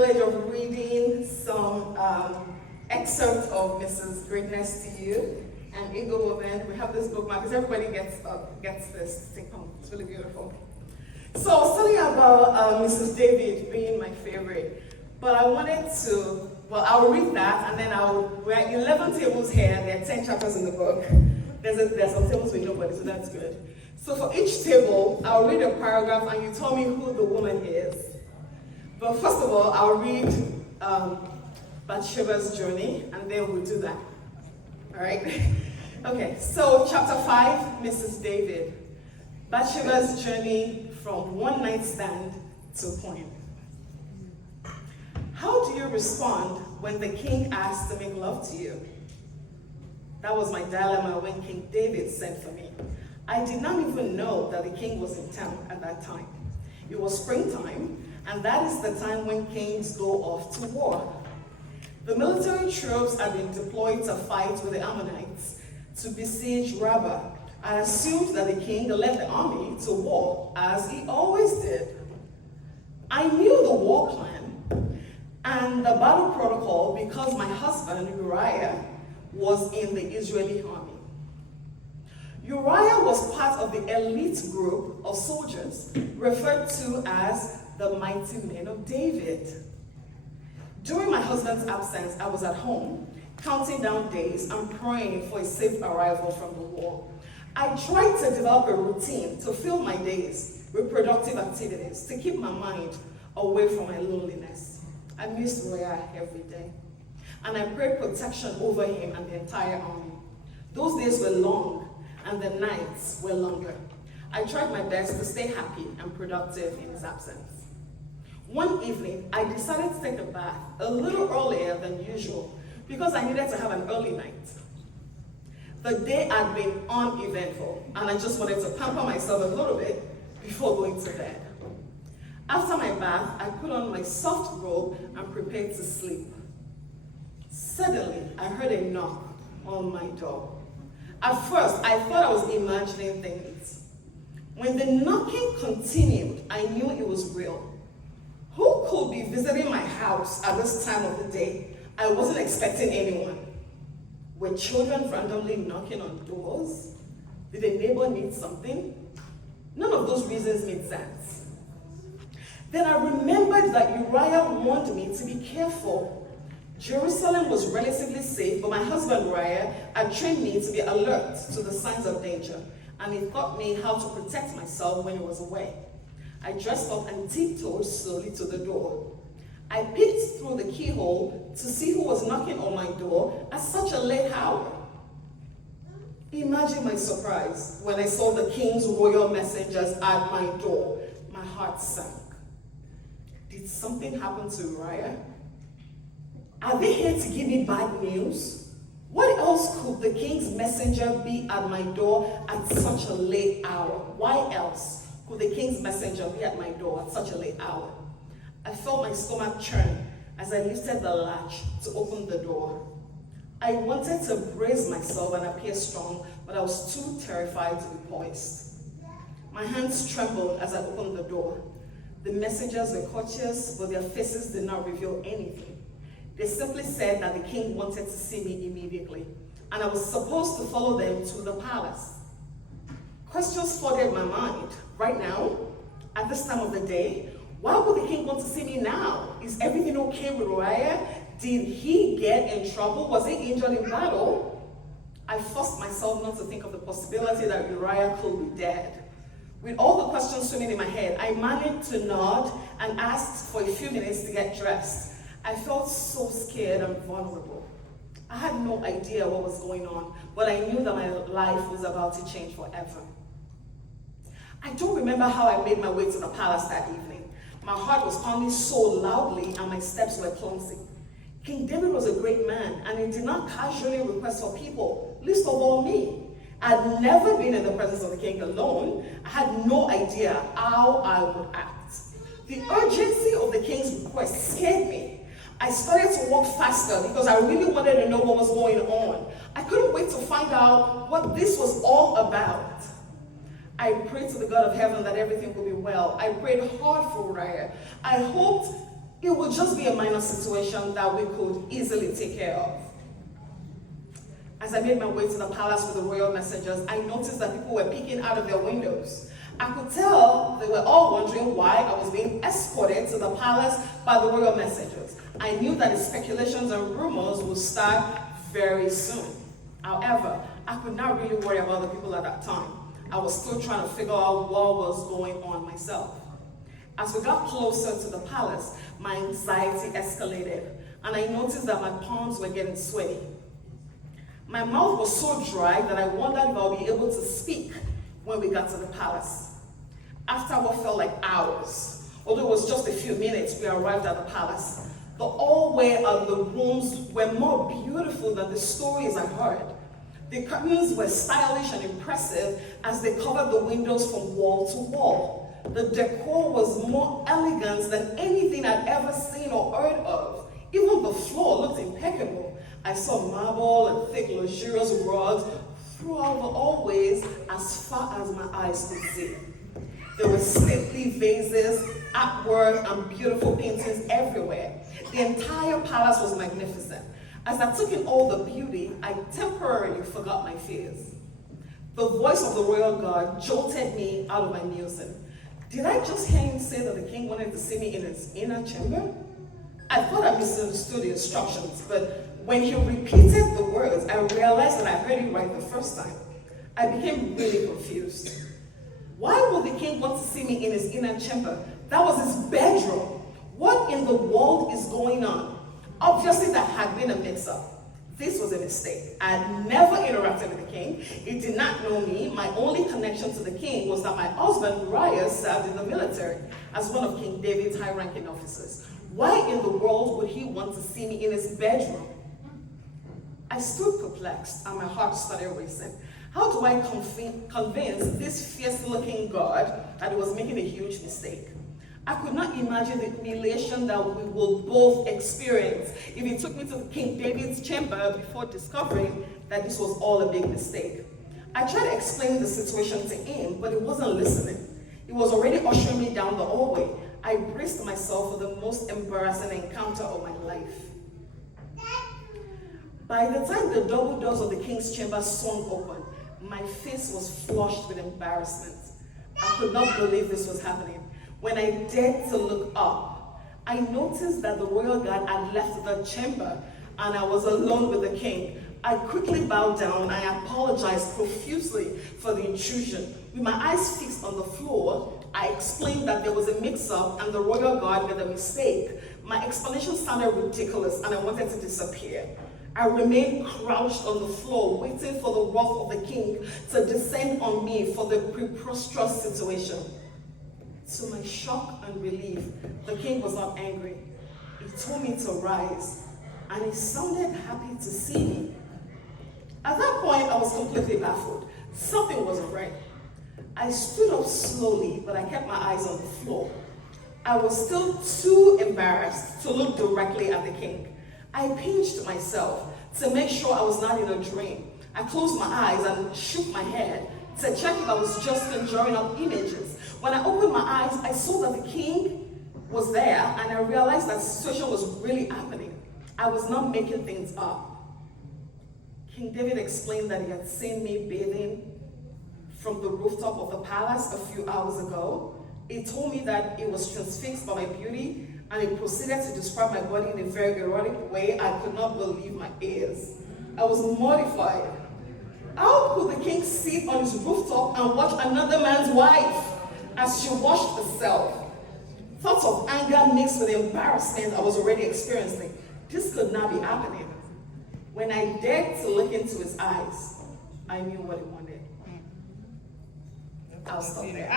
privilege of reading some excerpts of Mrs. Greatness to You and Eagle Woman. We have this bookmark because everybody gets this thing home. It's really beautiful. So I was telling you about Mrs. David being my favorite, but I wanted to, well, I'll read that and then we're at 11 tables here. There are 10 chapters in the book. There's some tables with nobody, so that's good. So for each table, I'll read a paragraph and you tell me who the woman is. But first of all, I'll read Bathsheba's journey, and then we'll do that. All right? Okay, so chapter 5, Mrs. David. Bathsheba's journey from one night stand to poem. How do you respond when the king asks to make love to you? That was my dilemma when King David sent for me. I did not even know that the king was in town at that time. It was springtime, and that is the time when kings go off to war. The military troops had been deployed to fight with the Ammonites to besiege Rabbah. I assumed that the king led the army to war, as he always did. I knew the war plan and the battle protocol because my husband, Uriah, was in the Israeli army. Uriah was part of the elite group of soldiers referred to as the mighty men of David. During my husband's absence, I was at home, counting down days and praying for a safe arrival from the war. I tried to develop a routine to fill my days with productive activities, to keep my mind away from my loneliness. I missed Uriah every day, and I prayed protection over him and the entire army. Those days were long, and the nights were longer. I tried my best to stay happy and productive in his absence. One evening, I decided to take a bath a little earlier than usual because I needed to have an early night. The day had been uneventful, and I just wanted to pamper myself a little bit before going to bed. After my bath, I put on my soft robe and prepared to sleep. Suddenly, I heard a knock on my door. At first, I thought I was imagining things. When the knocking continued, I knew it was real. Who could be visiting my house at this time of the day? I wasn't expecting anyone. Were children randomly knocking on doors? Did a neighbor need something? None of those reasons made sense. Then I remembered that Uriah warned me to be careful. Jerusalem was relatively safe, but my husband Uriah had trained me to be alert to the signs of danger, and he taught me how to protect myself when he was away. I dressed up and tiptoed slowly to the door. I peeked through the keyhole to see who was knocking on my door at such a late hour. Imagine my surprise when I saw the king's royal messengers at my door. My heart sank. Did something happen to Uriah? Are they here to give me bad news? What else could the king's messenger be at my door at such a late hour? Why else could the king's messenger be at my door at such a late hour? I felt my stomach churn as I lifted the latch to open the door. I wanted to brace myself and appear strong, but I was too terrified to be poised. My hands trembled as I opened the door. The messengers were courteous, but their faces did not reveal anything. They simply said that the king wanted to see me immediately, and I was supposed to follow them to the palace. Questions flooded my mind. Right now, at this time of the day, why would the king want to see me now? Is everything okay with Uriah? Did he get in trouble? Was he injured in battle? I forced myself not to think of the possibility that Uriah could be dead. With all the questions swimming in my head, I managed to nod and asked for a few minutes to get dressed. I felt so scared and vulnerable. I had no idea what was going on, but I knew that my life was about to change forever. I don't remember how I made my way to the palace that evening. My heart was pounding so loudly and my steps were clumsy. King David was a great man, and he did not casually request for people, least of all me. I had never been in the presence of the king alone. I had no idea how I would act. The urgency of the king's request scared me. I started to walk faster because I really wanted to know what was going on. I couldn't wait to find out what this was all about. I prayed to the God of heaven that everything would be well. I prayed hard for Uriah. I hoped it would just be a minor situation that we could easily take care of. As I made my way to the palace with the royal messengers, I noticed that people were peeking out of their windows. I could tell they were all wondering why I was being escorted to the palace by the royal messengers. I knew that the speculations and rumors would start very soon. However, I could not really worry about the people at that time. I was still trying to figure out what was going on myself. As we got closer to the palace, my anxiety escalated, and I noticed that my palms were getting sweaty. My mouth was so dry that I wondered if I would be able to speak when we got to the palace. After what felt like hours, although it was just a few minutes, we arrived at the palace. The hallway of the rooms were more beautiful than the stories I heard. The curtains were stylish and impressive as they covered the windows from wall to wall. The decor was more elegant than anything I'd ever seen or heard of. Even the floor looked impeccable. I saw marble and thick, luxurious rugs throughout the hallways as far as my eyes could see. There were stately vases, artwork, and beautiful paintings everywhere. The entire palace was magnificent. As I took in all the beauty, I temporarily forgot my fears. The voice of the royal guard jolted me out of my musing. Did I just hear him say that the king wanted to see me in his inner chamber? I thought I misunderstood the instructions, but when he repeated the words, I realized that I heard it right the first time. I became really confused. Why would the king want to see me in his inner chamber? That was his bedroom. What in the world is going on? Obviously, there had been a mix-up. This was a mistake. I had never interacted with the king. He did not know me. My only connection to the king was that my husband, Uriah, served in the military as one of King David's high-ranking officers. Why in the world would he want to see me in his bedroom? I stood perplexed and my heart started racing. How do I convince this fierce-looking guard that he was making a huge mistake? I could not imagine the humiliation that we will both experience if he took me to King David's chamber before discovering that this was all a big mistake. I tried to explain the situation to him, but he wasn't listening. He was already ushering me down the hallway. I braced myself for the most embarrassing encounter of my life. By the time the double doors of the king's chamber swung open, my face was flushed with embarrassment. I could not believe this was happening. When I dared to look up, I noticed that the royal guard had left the chamber and I was alone with the king. I quickly bowed down. I apologized profusely for the intrusion. With my eyes fixed on the floor, I explained that there was a mix-up and the royal guard made a mistake. My explanation sounded ridiculous and I wanted to disappear. I remained crouched on the floor, waiting for the wrath of the king to descend on me for the preposterous situation. To my shock and relief, the king was not angry. He told me to rise, and he sounded happy to see me. At that point, I was completely baffled. Something wasn't right. I stood up slowly, but I kept my eyes on the floor. I was still too embarrassed to look directly at the king. I pinched myself to make sure I was not in a dream. I closed my eyes and shook my head to check if I was just conjuring up images. When I opened my eyes, I saw that the king was there, and I realized that the situation was really happening. I was not making things up. King David explained that he had seen me bathing from the rooftop of the palace a few hours ago. He told me that he was transfixed by my beauty, and he proceeded to describe my body in a very erotic way. I could not believe my ears. I was mortified. How could the king sit on his rooftop and watch another man's wife as she washed herself? Thoughts of anger mixed with embarrassment I was already experiencing. This could not be happening. When I dared to look into his eyes, I knew what he wanted. I'll stop there.